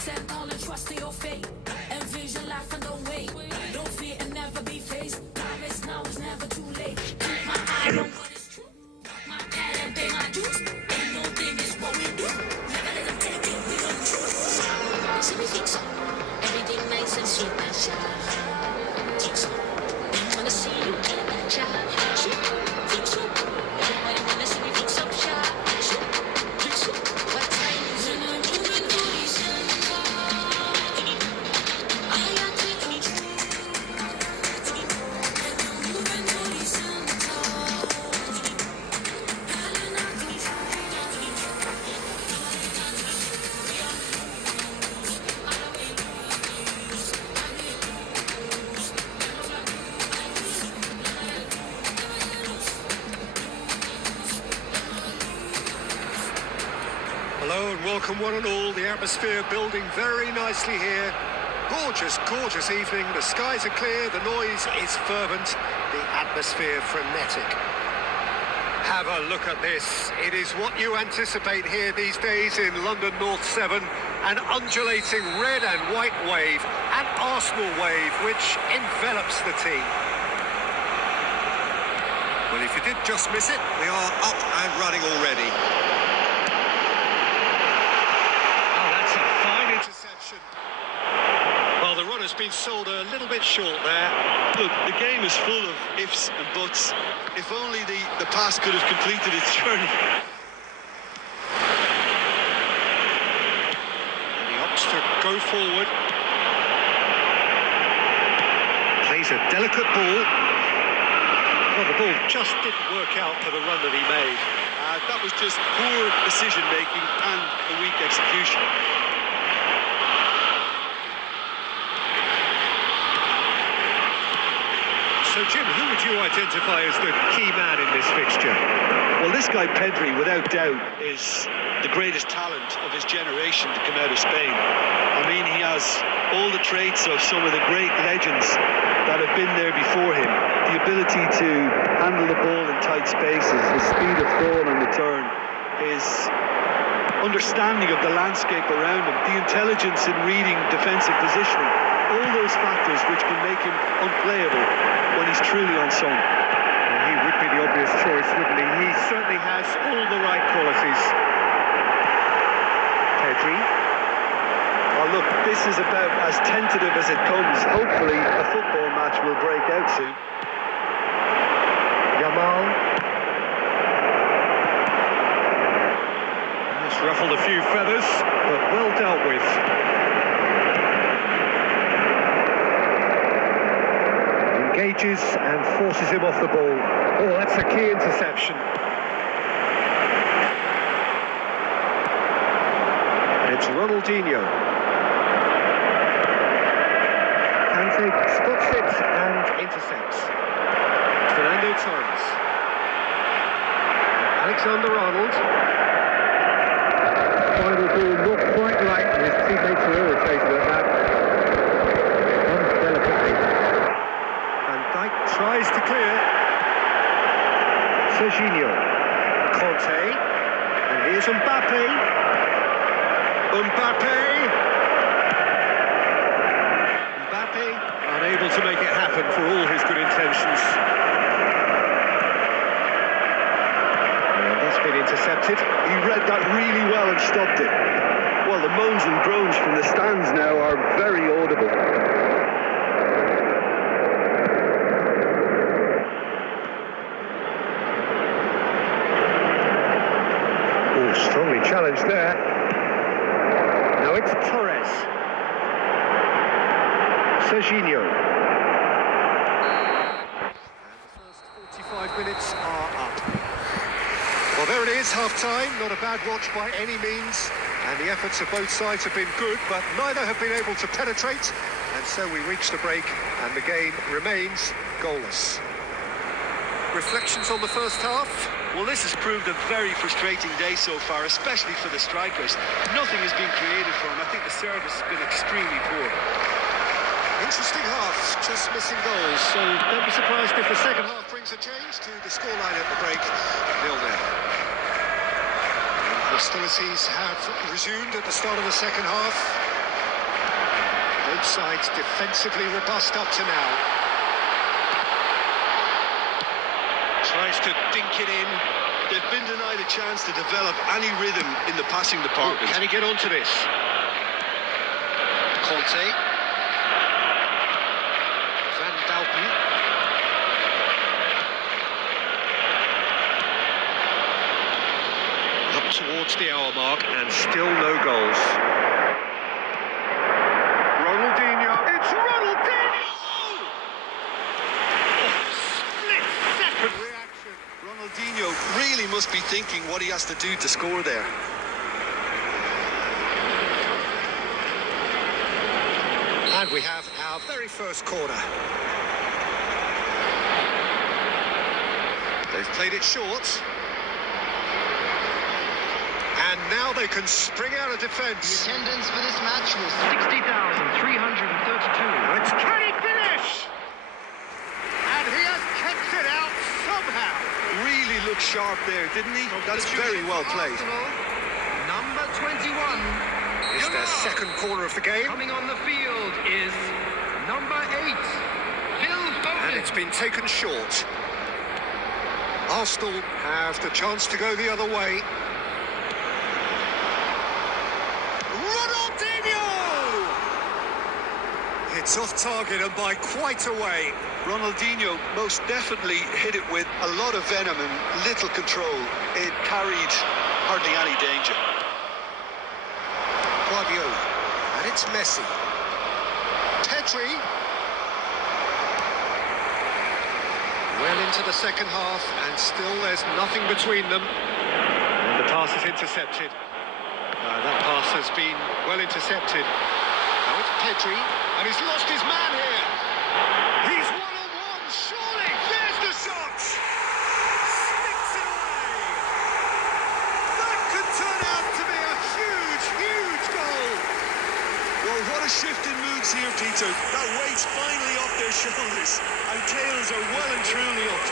Send all and trust to your fate. Envision life and don't wait. Don't fear and never be faced. Promise now is never too late. Keep my eye on what is true. My pad and pay my dues. Ain't no thing is what we do. Never let them take it, we don't choose. See me fix up. Everything nice and sweet and shy. Fix up. They wanna see you get that child. Fix up. Everybody wanna see me fix up, shy. Fix up. What time is it? Moving booty, Hello and welcome one and all. The atmosphere building very nicely here. Gorgeous, gorgeous evening. The skies are clear, the noise is fervent, the atmosphere frenetic. Have a look at this. It is what you anticipate here these days in London North 7. An undulating red and white wave, an Arsenal wave which envelops the team. Well, if you did just miss it, we are up and running already. Well, the run has been sold a little bit short there. Look, the game is full of ifs and buts. If only the pass could have completed its journey. And he opts to go forward. Plays a delicate ball. Well, the ball just didn't work out for the run that he made. That was just poor decision-making and a weak execution. So, Jim, who would you identify as the key man in this fixture? Well, this guy, Pedri, without doubt, is the greatest talent of his generation to come out of Spain. I mean, he has all the traits of some of the great legends that have been there before him. The ability to handle the ball in tight spaces, his speed of thought on the turn, his understanding of the landscape around him, the intelligence in reading defensive positioning, all those factors which can make him unplayable when he's truly on song. Well, he would be the obvious choice, wouldn't he? He certainly has all the right qualities. Pedri. Oh, look, this is about as tentative as it comes. Hopefully, a football match will break out soon. Yamal. He's ruffled a few feathers, but well dealt with. Engages and forces him off the ball. Oh, that's a key interception. And it's Ronaldinho. Kante spots it and intercepts. Fernando Torres. Alexander-Arnold. Final ball not quite right, and his teammates are irritated at that. Delicately. Van Dijk tries to clear. Serginho. Conte. And here's Mbappe. Mbappe, unable to make it happen for all his good intentions. And that's been intercepted. He read that really well and stopped it. Well, the moans and groans from the stands now are very audible. Oh, strongly challenged there. Now it's Torres. Serginho. And the first 45 minutes are up. Well, there it is, half-time. Not a bad watch by any means. And the efforts of both sides have been good, but neither have been able to penetrate. And so we reach the break, and the game remains goalless. Reflections on the first half? Well, this has proved a very frustrating day so far, especially for the strikers. Nothing has been created for them. I think the service has been extremely poor. Interesting half, just missing goals. So don't be surprised if the second half brings a change to the scoreline at the break, 0-0. The Hostilities have resumed at the start of the second half. Both sides defensively robust up to now. Tries to dink it in. They've been denied a chance to develop any rhythm in the passing department. Can he get onto this? Conte. Van Dalpen. Up towards the hour mark and still no goals. Ronaldinho. It's Ronaldinho! Split second reaction. Ronaldinho really must be thinking what he has to do to score there. And we have our very first corner. They've played it short. And now they can spring out of defence. The attendance for this match was 60,332. Can he finish? And he has kept it out somehow. Really looked sharp there, didn't he? That's very well played. Arsenal, number 21. It's their second corner of the game. Coming on the field is number 8, Phil Foden. And it's been taken short. Arsenal have the chance to go the other way. Ronaldinho! It's off target and by quite a way. Ronaldinho most definitely hit it with a lot of venom and little control. It carried hardly any danger. Guardiola. And it's Messi. Pedri. Well into the second half, and still there's nothing between them. And the pass is intercepted. That pass has been well intercepted. Now it's Pedri, and he's lost his man here. He's one-on-one, surely. There's the shot. Sticks it away. That could turn out to be a huge, huge goal. Well, what a shift in moods here, Peter. That weight's finally off their shoulders, and tails are well and truly up.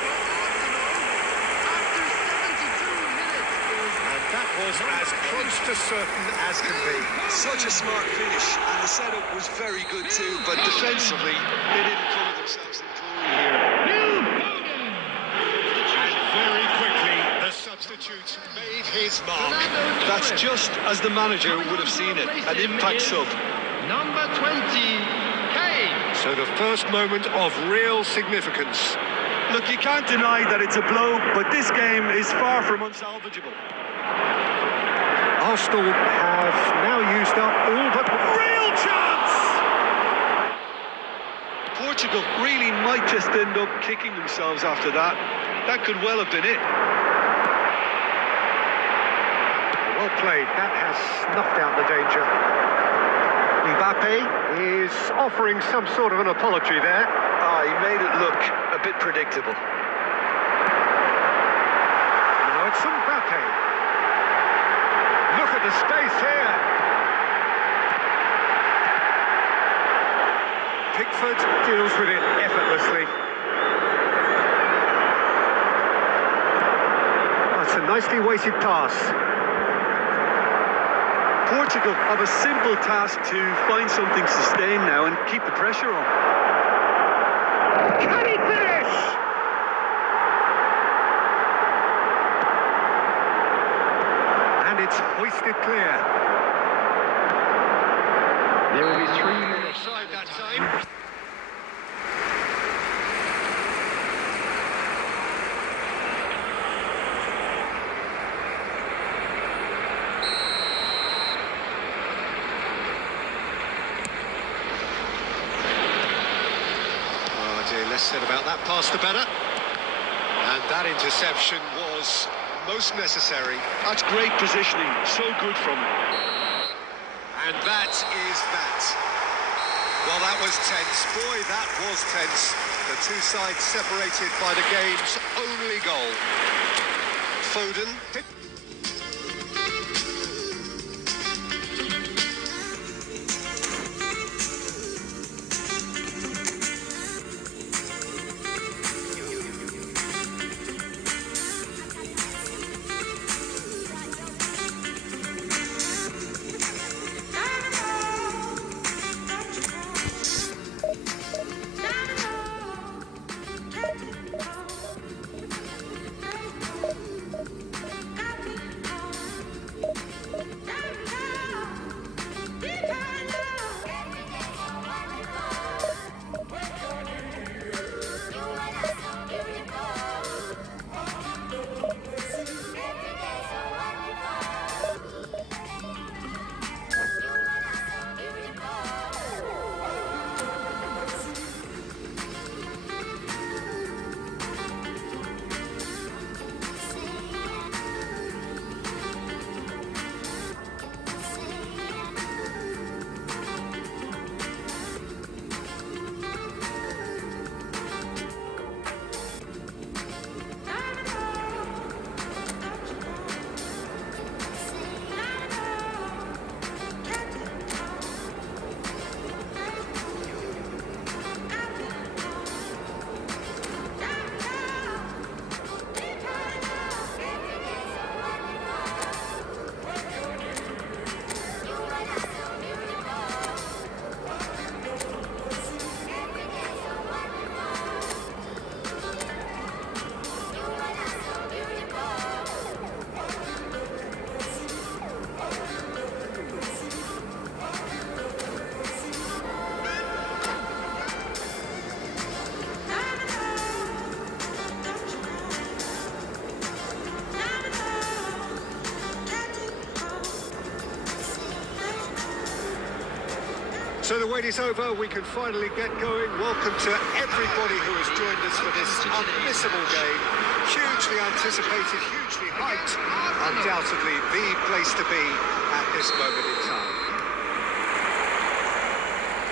After 72 minutes is And that was as close to certain as can be. Such a smart finish, and the setup was very good too, but defensively, they didn't cover themselves in glory here. And very quickly, the substitute made his mark. That's just as the manager would have seen it, an impact sub. number 20, Kane. So the first moment of real significance. Look, you can't deny that it's a blow, but this game is far from unsalvageable. Arsenal have now used up all but real chance. Portugal really might just end up kicking themselves after that. That could well have been it. Well played. That has snuffed out the danger. Mbappe is offering some sort of an apology there. He made it look a bit predictable. Now it's Mbappe. Look at the space here. Pickford deals with it effortlessly. That's a nicely weighted pass. Portugal have a simple task to find something sustained now and keep the pressure on. Can he finish? And it's hoisted clear. There will be 3 minutes. Offside that time. Less said about that pass, the better. And that interception was most necessary. That's great positioning, so good from him. And that is that. Well, that was tense. Boy, that was tense. The two sides separated by the game's only goal. Foden. So the wait is over, we can finally get going. Welcome to everybody who has joined us for this unmissable game. Hugely anticipated, hugely hyped. Undoubtedly the place to be at this moment in time.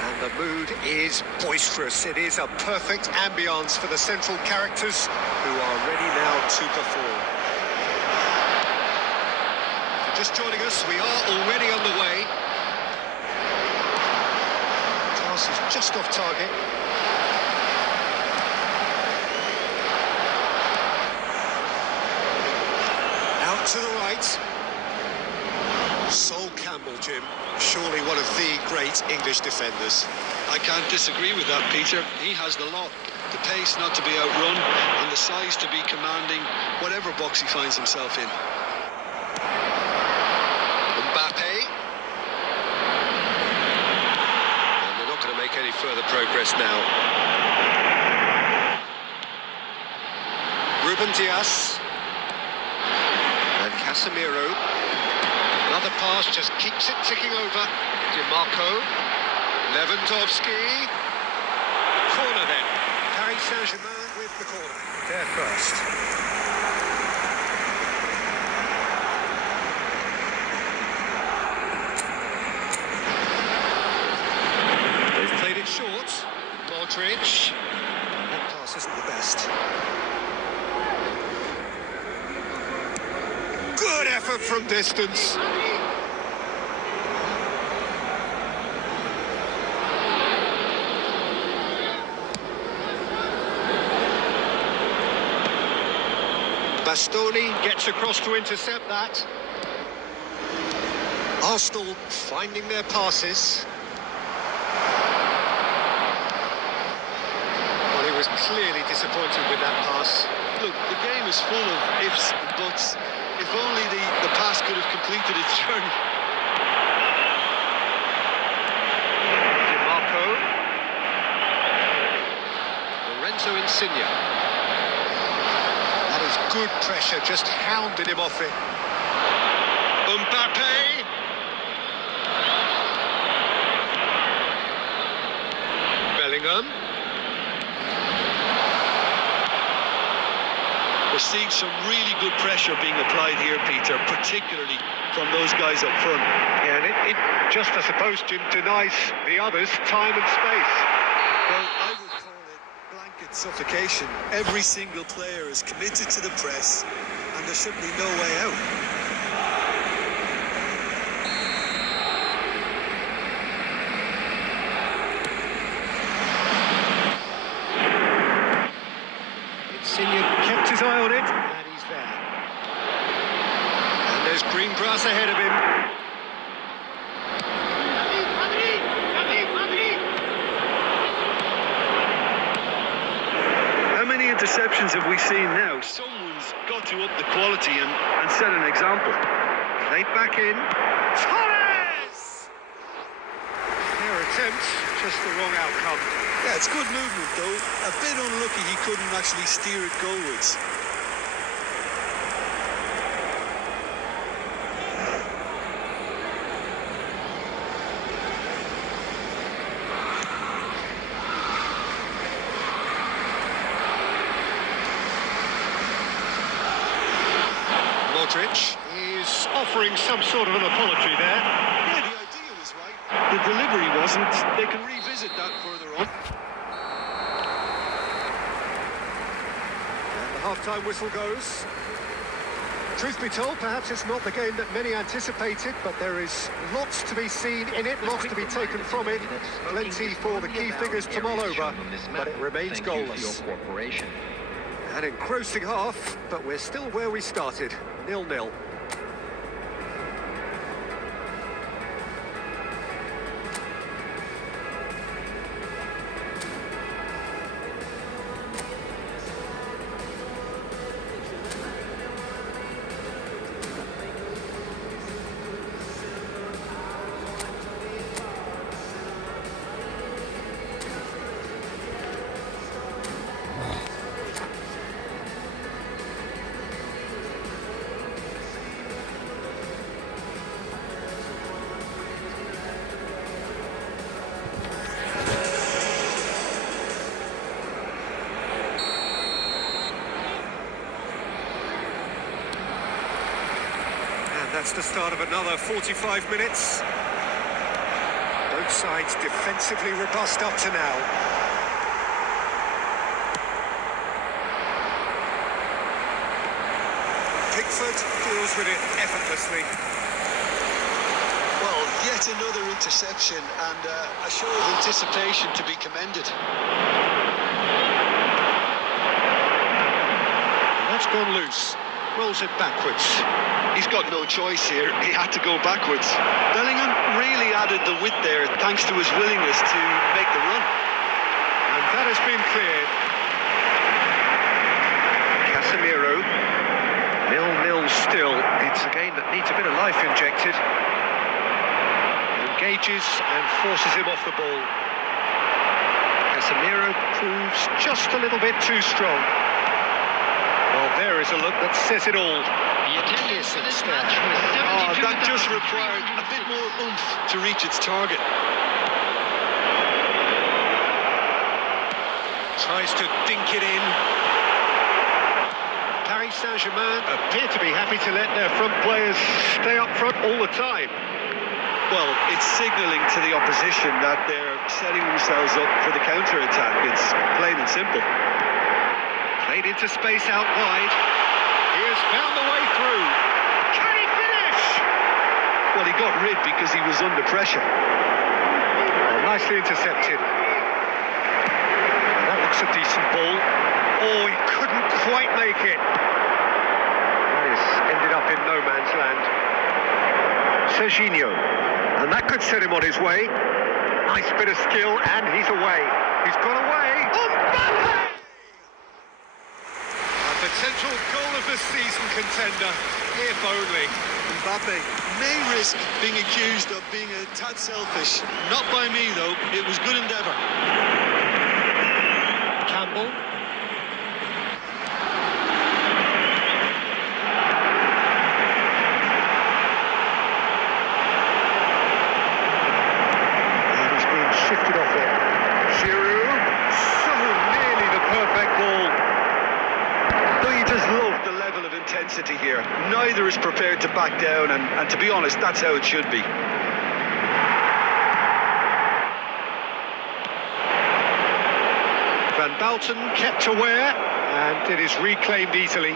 And the mood is boisterous. It is a perfect ambience for the central characters who are ready now to perform. If you're just joining us, we are already on the way. Is just off target. Out to the right. Sol Campbell, Jim. Surely one of the great English defenders. I can't disagree with that, Peter. He has the lot. The pace not to be outrun and the size to be commanding whatever box he finds himself in. Mbappe. Any further progress now. Ruben Dias and Casemiro. Another pass just keeps it ticking over. DiMarco, Lewandowski. Corner then. Paris Saint-Germain with the corner. There first. Short, Modric. That pass isn't the best. Good effort from distance. Bastoni gets across to intercept that. Arsenal finding their passes. Was clearly disappointed with that pass. Look, the game is full of ifs and buts. If only the pass could have completed its journey. DiMarco. Lorenzo Insigne. That is good pressure, just hounded him off it. Mbappe. Bellingham. We're seeing some really good pressure being applied here, Peter, particularly from those guys up front. Yeah, and it just, I suppose, Jim, denies the others time and space. Well, I would call it blanket suffocation. Every single player is committed to the press, and there's simply no way out. Kept his eye on it, and he's there. And there's green grass ahead of him. How many interceptions have we seen now? Someone's got to up the quality and set an example. Played back in. Torres! Their attempt, just the wrong outcome. Yeah, it's good movement, though. A bit unlucky he couldn't actually steer it goalwards. Modric is offering some sort of an apology there. Yeah, the idea was right. The delivery wasn't. They can revisit that further on. Half-time whistle goes. Truth be told, perhaps it's not the game that many anticipated, but there is lots to be seen in it, lots to be taken from it. Plenty for the key figures to mull over, but it remains goalless. An engrossing half, but we're still where we started, 0-0. That's the start of another 45 minutes. Both sides defensively robust up to now. Pickford deals with it effortlessly. Well, yet another interception and a show of anticipation to be commended. And that's gone loose. Rolls it backwards. He's got no choice here. He had to go backwards. Bellingham really added the width there thanks to his willingness to make the run. And that has been cleared. Casemiro. 0-0 still. It's a game that needs a bit of life injected. Engages and forces him off the ball. Casemiro proves just a little bit too strong. Well, there is a look that says it all. The attendance for this match was That just required a bit more oomph to reach its target. Tries to dink it in. Paris Saint-Germain appear to be happy to let their front players stay up front all the time. Well, it's signalling to the opposition that they're setting themselves up for the counter-attack. It's plain and simple. Played into space out wide. He has found the way through. Can he finish? Well, he got rid because he was under pressure. Well, nicely intercepted. That looks a decent ball. Oh, he couldn't quite make it. That is ended up in no man's land. Serginho. And that could set him on his way. Nice bit of skill, and he's away. He's got away. Mbappe! Potential goal of the season contender, if only. Mbappe may risk being accused of being a tad selfish. Not by me, though. It was good endeavour. Campbell. And he's being shifted off it. Giroud. So nearly the perfect ball. You just love the level of intensity here. Neither is prepared to back down, and to be honest, that's how it should be. Van Balten kept aware, and it is reclaimed easily.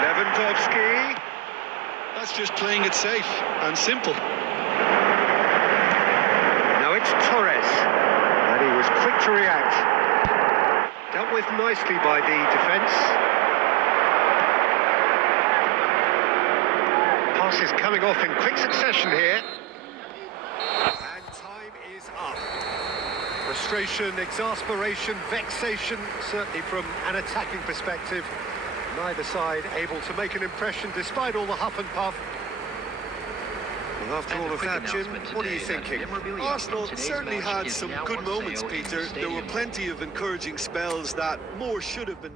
Lewandowski. That's just playing it safe and simple. It's Torres, and he was quick to react. Dealt with nicely by the defence. Passes coming off in quick succession here. And time is up. Frustration, exasperation, vexation, certainly from an attacking perspective. Neither side able to make an impression despite all the huff and puff. Well, after all of that, Jim, what are you thinking? Arsenal certainly had some good moments, Peter. There were plenty of encouraging spells that more should have been.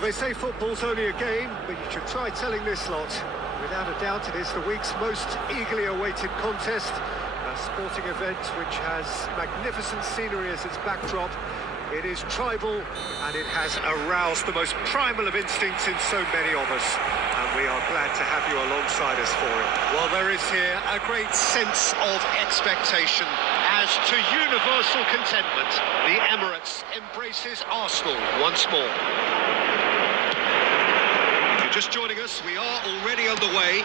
Well, they say football's only a game, but you should try telling this lot. Without a doubt, it is the week's most eagerly awaited contest. A sporting event which has magnificent scenery as its backdrop. It is tribal, and it has aroused the most primal of instincts in so many of us. And we are glad to have you alongside us for it. Well, there is here a great sense of expectation. As to universal contentment, the Emirates embraces Arsenal once more. If you're just joining us, we are already underway.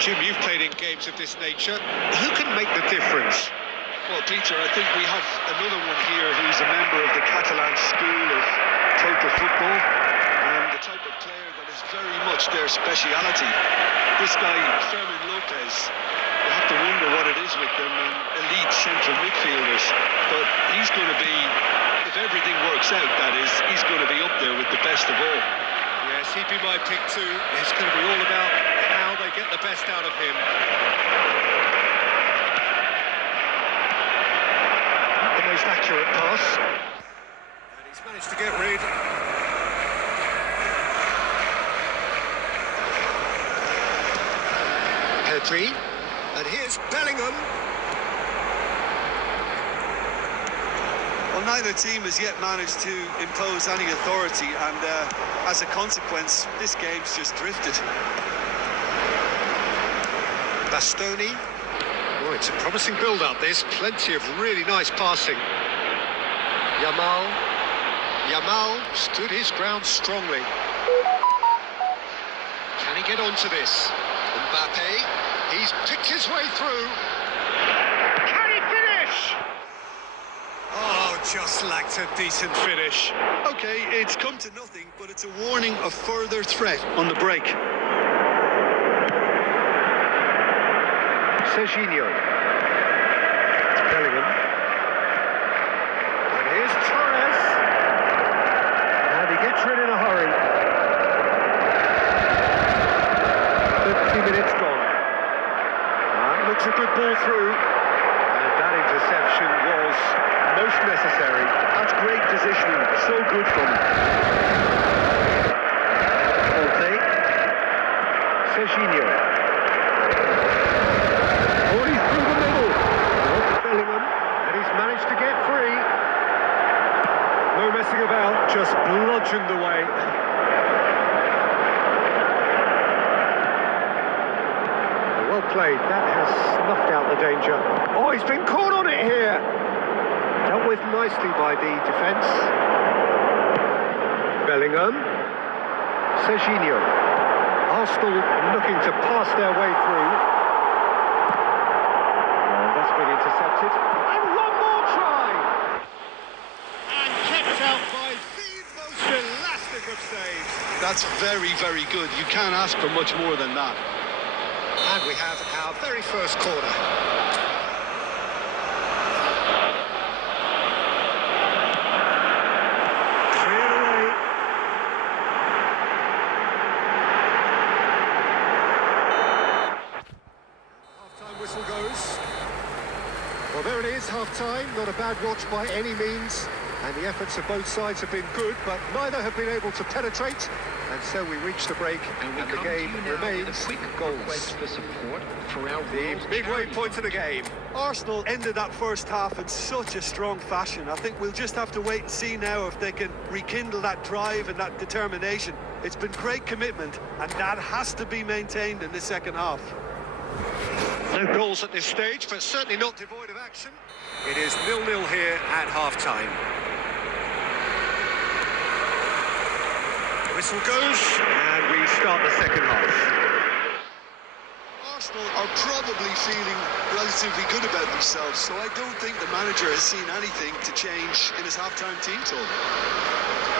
Jim, you've played in games of this nature. Who can make the difference? Well, Peter, I think we have another one here who's a member of the Catalan school of total football, and the type of player that is very much their speciality. This guy, Fermin Lopez, you have to wonder what it is with them, and elite central midfielders. But he's going to be, if everything works out, that is, he's going to be up there with the best of all. Yes, he'd be my pick too. It's going to be all about how they get the best out of him. Not the most accurate pass. And he's managed to get rid. Pedri. And here's Bellingham. Well, neither team has yet managed to impose any authority, and as a consequence, this game's just drifted. Bastoni. Oh, it's a promising build-up, this. Plenty of really nice passing. Yamal stood his ground strongly. Can he get onto this? Mbappe, he's picked his way through. Can he finish? Oh, just lacked a decent finish. Okay, it's come to nothing, but it's a warning of further threat on the break. Serginho. Bellingham. And here's Torres. And he gets rid in a hurry. 50 minutes gone. That looks a good ball through. And that interception was most necessary. That's great positioning, so good from him. Conte. Serginho. Already through the middle. Bellingham, and he's managed to get free. No messing about, just bludgeoned away. Well played, that has snuffed out the danger. Oh, he's been caught on it here. Dealt with nicely by the defence. Bellingham. Serginho. Arsenal looking to pass their way through. And that's been intercepted. And one more try! And kept out by the most elastic of saves. That's very, very good. You can't ask for much more than that. And we have our very first corner. Cleared away. Half-time whistle goes. Well, there it is, half-time. Not a bad watch by any means. And the efforts of both sides have been good, but neither have been able to penetrate. And so we reach the break, and the game remains goals. For support for our The midway point of the game. Arsenal ended that first half in such a strong fashion. I think we'll just have to wait and see now if they can rekindle that drive and that determination. It's been great commitment, and that has to be maintained in the second half. No goals at this stage, but certainly not devoid of action. It is 0-0 here at half-time. Whistle goes, and we start the second half. Arsenal are probably feeling relatively good about themselves, so I don't think the manager has seen anything to change in his half-time team talk.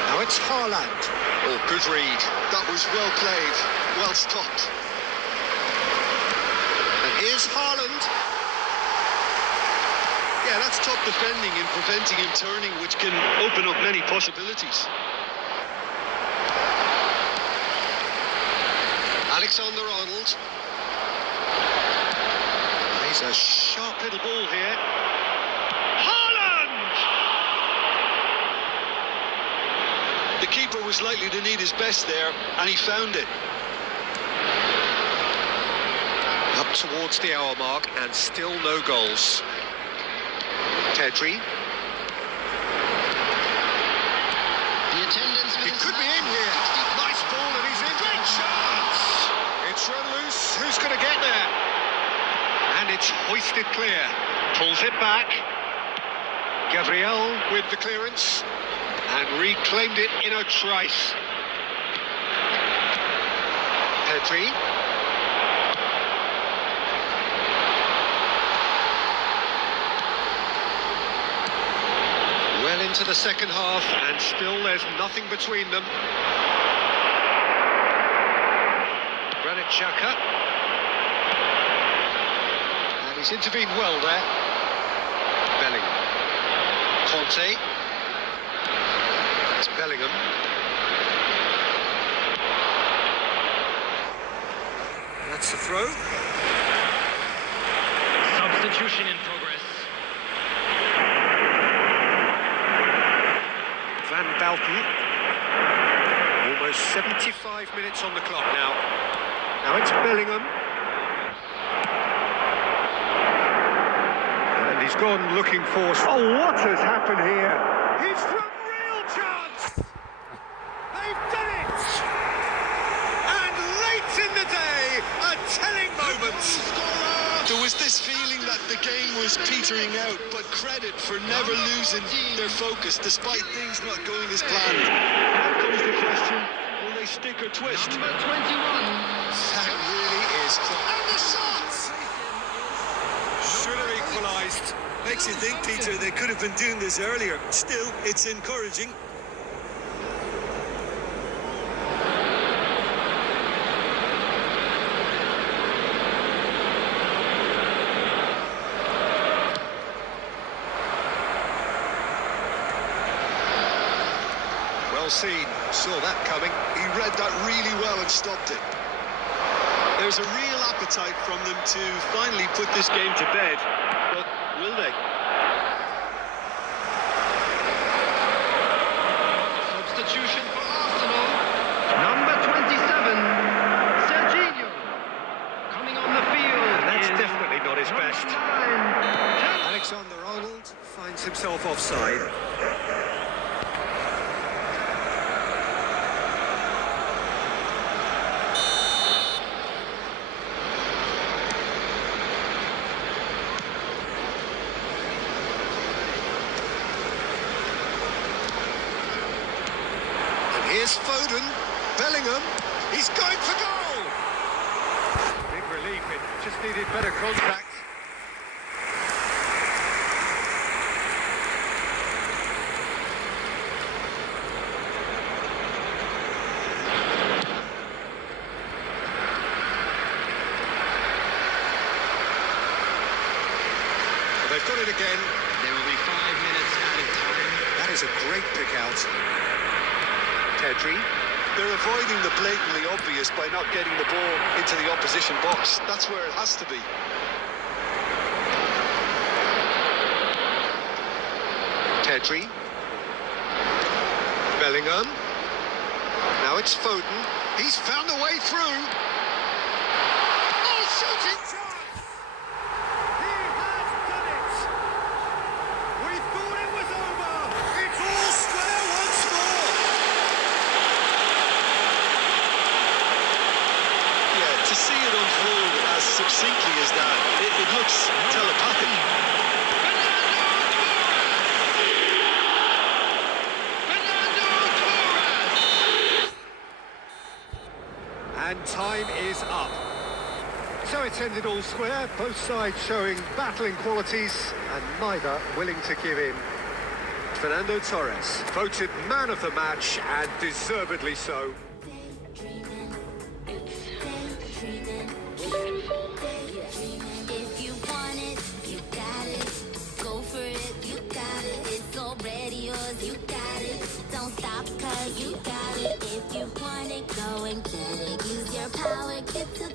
Now it's Haaland. Oh, good read. That was well played, well stopped. And here's Haaland. Yeah, that's top defending and preventing him turning, which can open up many possibilities. shot. He's a sharp little ball here. Haaland! The keeper was likely to need his best there, and he found it. Up towards the hour mark, and still no goals. Pedri. The attendance It could be in here. Nice ball, and he's in. Great chance! It's run loose. Who's going to get there? And it's hoisted clear. Pulls it back. Gabriel with the clearance. And reclaimed it in a trice. Pedri. Well into the second half, and still there's nothing between them. Granit Xhaka. And he's intervened well there. Bellingham. Conte. It's Bellingham. That's the throw. Substitution in progress. Van Balken. Almost 75 minutes on the clock now. Now it's Bellingham. And he's gone looking for... Oh, what has happened here? He's from real chance! They've done it! And late in the day, a telling moment. There was this feeling that the game was petering out, but credit for never losing their focus despite things not going as planned. Now comes the question, will they stick or twist? Number 21. That really is... And the shot! Should have equalised. Makes you think, Peter, they could have been doing this earlier. Still, it's encouraging. Well seen. Saw that coming. He read that really well and stopped it. There's a real appetite from them to finally put this game to bed, but will they? Substitution for Arsenal. Number 27, Serginho. Coming on the field. And that's is definitely not his best. #9. Alexander-Arnold finds himself offside. Here's Foden. Bellingham. He's going for goal. Big relief. It just needed better contact. They've got it again. There will be 5 minutes added time. That is a great pick out. Pedri. They're avoiding the blatantly obvious by not getting the ball into the opposition box. That's where it has to be. Pedri. Bellingham. Now it's Foden. He's found a way through. Oh, shooting chance! He has done it! We thought it was over. It's all square once more. Yeah, to see it unfold as succinctly as that, it looks telepathic. And time is up. So it's ended all square, both sides showing battling qualities and neither willing to give in. Fernando Torres, voted man of the match and deservedly so. If you want it, you got it. Go for it, you got it. It's already yours, you got it. Don't stop, cause you got it. If you want it, go and get it. Use your power, get to